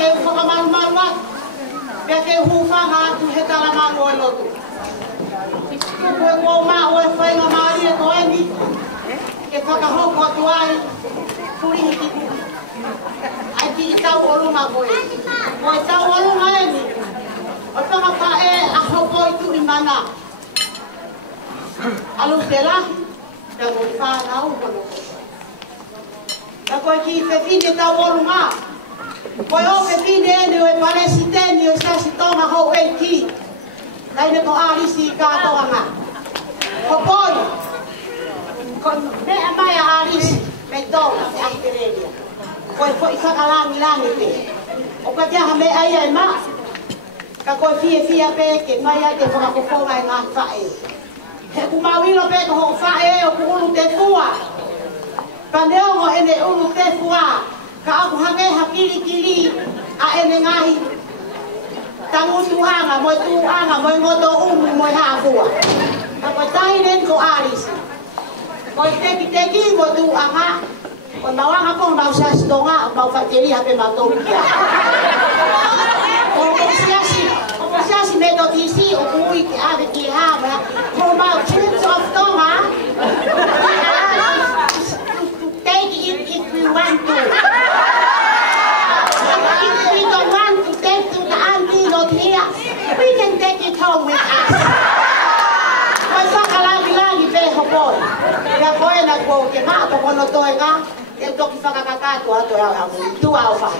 ke whakamaru pia ke hufanga atu he talamano e lotu. Tuku e ngō maa o e whainga maari e toeni, ke whakahoko atu ai, puri hiki kuku. Ai ki I tau orunga koe. Ko e tau orunga e ni, o tonga ka e a hoko I tu I mana. Alu te lahi, te ko I whānau kono. Ta koe ki I whewhine tau orunga. Koe o whewhine ene o e paresi teni o sasi tonga hou e ki. Taine ko ārisi I kātoanga. Ko koi, ko mea mai a ārisi, me tonga te ahitereria. Koe fo I whakalangi te. O ka teha me aia e maa. Ka koe fia pe ke mai ai te whakakoponga e ngā whae. He ku mawilo pe ko ho whae o ku ulu te fua. Pa neongo ene ulu te fua. Ka aku hangeha kiri a ene ngahi. Tangutuanga, moi tuanga, moi ngoto moi hafua. Ka koe tainen ko ārisi. Koe teki mo tuanga. Koe mawanga ko mau sastonga, mau whakeria pe matokia. O siasi me do tisi o kui ki ave ki hama. Ko mau chips of tonga. To take it if we want to. If we don't want to take to the auntie not here, we can take it home with us. Koe whakalangi pe hopoi. Ka koe na ko ke mato kono toe ka. E toki whakakakato ato e au tu au wha.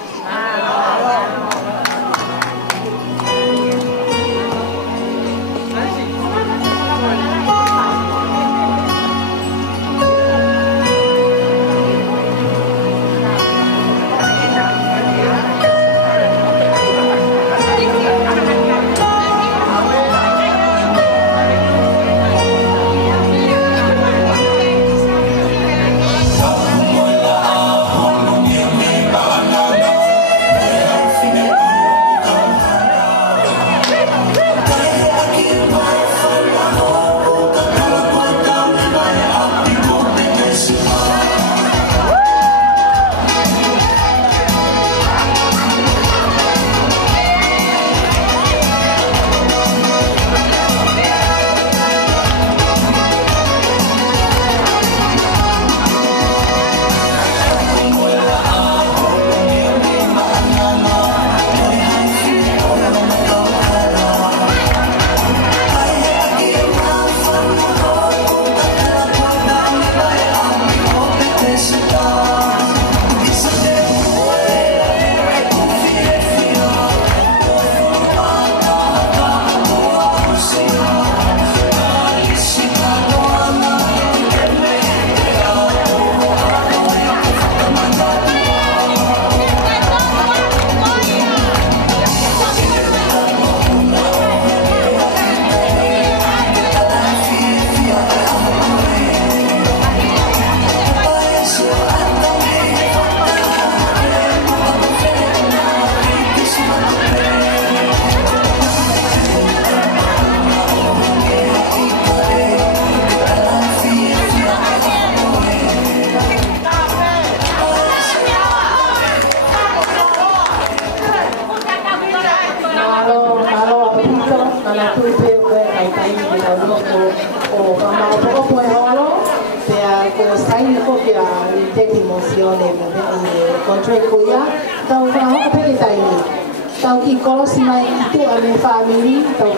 Tau ki kolosi mai itu ame family, tau